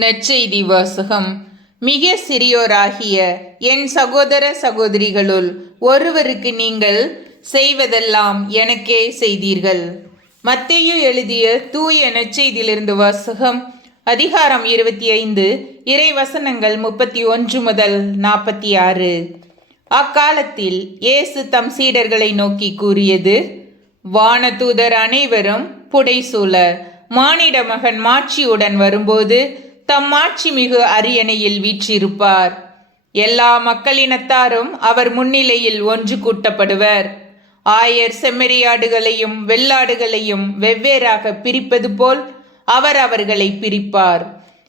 நற்செய்தி வாசகம். மிக சிறியோராகிய என் சகோதர சகோதரிகளுள் ஒருவருக்கு நீங்கள் செய்வதெல்லாம் எனக்கே செய்தீர்கள். மத்தேயு எழுதிய தூய நற்செய்தியிலிருந்து வாசகம். அதிகாரம் 25, இறை வசனங்கள் 31 முதல் 46. அக்காலத்தில் இயேசு தம் சீடர்களை நோக்கி கூறியது: வானதூதர் அனைவரும் புடைசூழ மானிட மகன் மாட்சியுடன் வரும்போது தம் மாட்சி மிகு அரியணையில் வீற்றிருப்பார். எல்லா மக்களினத்தாரும் அவர் முன்னிலையில் ஒன்று கூட்டப்படுவர். ஆயர் செம்மறியாடுகளையும் வெள்ளாடுகளையும் வெவ்வேறாக பிரிப்பது போல் அவர் அவர்களை பிரிப்பார்.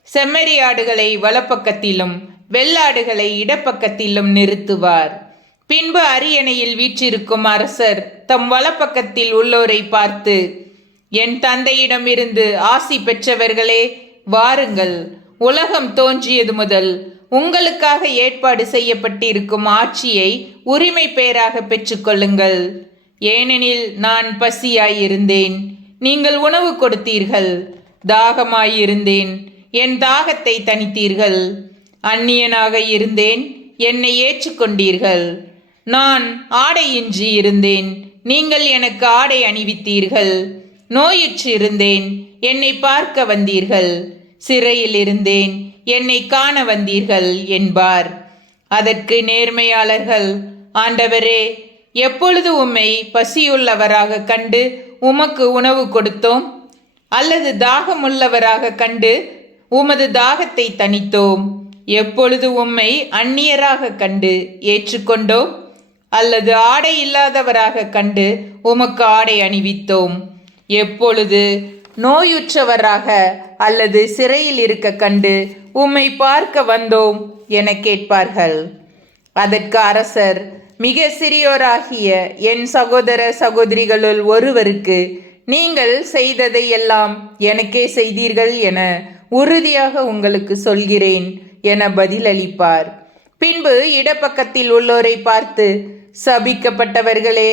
செம்மறியாடுகளை வலப்பக்கத்திலும் வெள்ளாடுகளை இடப்பக்கத்திலும் நிறுத்துவார். பின்பு அரியணையில் வீற்றிருக்கும் அரசர் தம் வலப்பக்கத்தில் உள்ளோரை பார்த்து, என் தந்தையிடமிருந்து ஆசி பெற்றவர்களே, வாருங்கள், உலகம் தோன்றியது முதல் உங்களுக்காக ஏற்பாடு செய்யப்பட்டிருக்கும் ஆட்சியை உரிமை பேராக பெற்றுக்கொள்ளுங்கள். ஏனெனில் நான் பசியாயிருந்தேன், நீங்கள் உணவு கொடுத்தீர்கள். தாகமாயிருந்தேன், என் தாகத்தை தணித்தீர்கள். அந்நியனாக இருந்தேன், என்னை ஏற்றுக்கொண்டீர்கள். நான் ஆடையின்றி இருந்தேன், நீங்கள் எனக்கு ஆடை அணிவித்தீர்கள். நோயுற்று இருந்தேன், என்னை பார்க்க வந்தீர்கள். சிறையில் இருந்தேன், என்னை காண வந்தீர்கள் என்பார். அதற்கு நேர்மையாளர்கள், ஆண்டவரே, எப்பொழுது உம்மை பசியுள்ளவராக கண்டு உமக்கு உணவு கொடுத்தோம்? அல்லது தாகமுள்ளவராக கண்டு உமது தாகத்தை தணித்தோம்? எப்பொழுது உம்மை அந்நியராக கண்டு ஏற்றுக்கொண்டோம்? அல்லது ஆடை இல்லாதவராக கண்டு உமக்கு ஆடை அணிவித்தோம்? எப்பொழுது நோயுற்றவராக அல்லது சிறையில் இருக்க கண்டு உம்மை பார்க்க வந்தோம் என கேட்பார்கள். அதற்கு அரசர், மிக சிறியோராகிய என் சகோதர சகோதரிகளுள் ஒருவருக்கு நீங்கள் செய்ததை எல்லாம் எனக்கே செய்தீர்கள் என உறுதியாக உங்களுக்கு சொல்கிறேன் என பதிலளிப்பார். பின்பு இடப்பக்கத்தில் உள்ளோரை பார்த்து, சபிக்கப்பட்டவர்களே,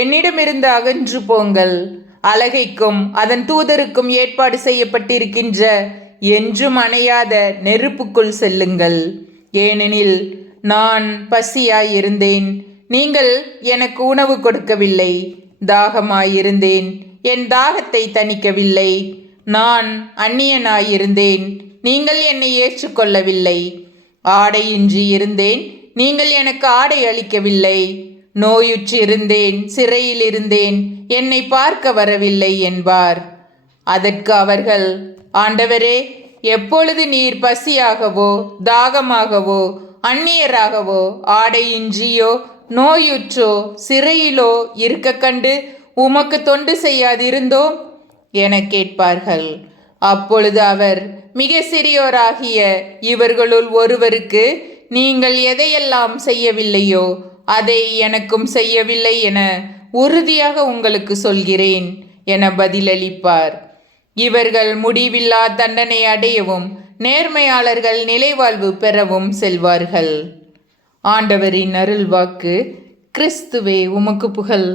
என்னிடமிருந்து அகன்று போங்கள். அலகைக்கும் அதன் தூதருக்கும் ஏற்பாடு செய்யப்பட்டிருக்கின்ற என்றும் அணையாத நெருப்புக்குள் செல்லுங்கள். ஏனெனில் நான் பசியாயிருந்தேன், நீங்கள் எனக்கு உணவு கொடுக்கவில்லை. தாகமாயிருந்தேன், என் தாகத்தை தணிக்கவில்லை. நான் அந்நியனாயிருந்தேன், நீங்கள் என்னை ஏற்றுக்கொள்ளவில்லை. ஆடையின்றி இருந்தேன், நீங்கள் எனக்கு ஆடை அளிக்கவில்லை. நோயுற்று இருந்தேன், சிறையில் இருந்தேன், என்னை பார்க்க வரவில்லை என்பார். அதற்கு அவர்கள், ஆண்டவரே, எப்பொழுது நீர் பசியாகவோ தாகமாகவோ அந்நியராகவோ ஆடையின்றியோ நோயுற்றோ சிறையிலோ இருக்க கண்டு உமக்கு தொண்டு செய்யாதிருந்தோம் என கேட்பார்கள். அப்பொழுது அவர், மிக சிறியோராகிய இவர்களுள் ஒருவருக்கு நீங்கள் எதையெல்லாம் செய்யவில்லையோ அதை எனக்கும் செய்யவில்லை என உறுதியாக உங்களுக்கு சொல்கிறேன் என பதிலளிப்பார். இவர்கள் முடிவில்லா தண்டனை அடையவும் நேர்மையாளர்கள் நிலைவாழ்வு பெறவும் செல்வார்கள். ஆண்டவரின் அருள்வாக்கு. கிறிஸ்துவே உமக்கு புகழ்.